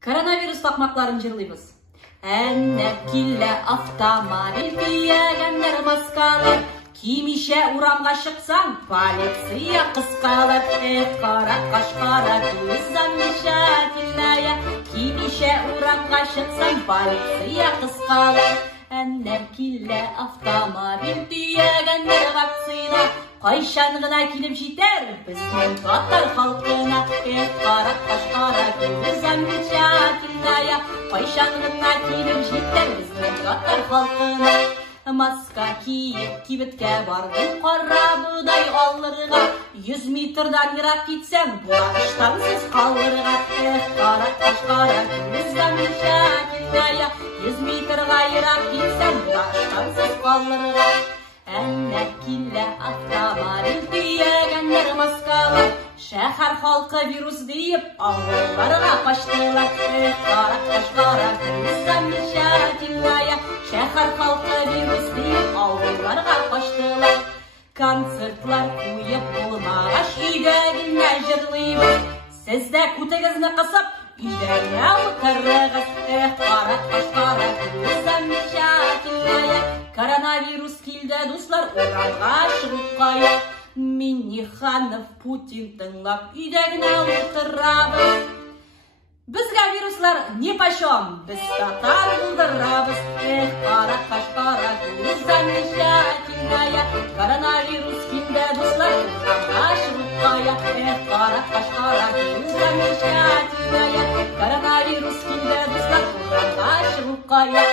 Коронавирус такмакларын жырлыйбыз. Әннәр килә автомобиль тиягәннәр маскалар. Кимичә урамга чыксаң, полиция кыскалар. Кара кашкара күз замечательная. Кимичә урамга чыксаң, полиция кыскалар. Әннәр килә автомобиль тиягәннер вакцина. Кайчан гына килеп җитәр безнең татар халкына. Кара кашкара күз замечательная. Кайчан гына килеп җитәр безнең татар халкына. Маска киеп кибеткә бардым кара будай алырга. 100 метрдан ерак китсәң, буаштансыз калырга. Кара кашкара күз замечательная. 100 метрга ерак китсәң, буаштансыз калырга. Әннәр килә автомобиль тиягәннәр маскалар. Шәһәр халкы вирус диеп авылларга качтылар. Кара кашкара күз замечательная. Шәһәр халкы вирус диеп авылларга качтылар. Концертлар куеп булмагач, өйдә генә җырлыйбыз. Сез дә күтегезне кысып, өйдә генә утырыгыз. Кара кашкара күз замечательная. Коронавирус килде, дуслар, урамга чыгып кая. Минниханов, Путин тыңлап, өйдә генә утырабыз. Безгә вируслар нипочем, без татар булдырабыз. Кара кашкара күз замечательная. Коронавирус килде, дуслар, урамга чыгып кая. Кара кашкара күз замечательная. Коронавирус килде, дуслар, урамга чыгып кая.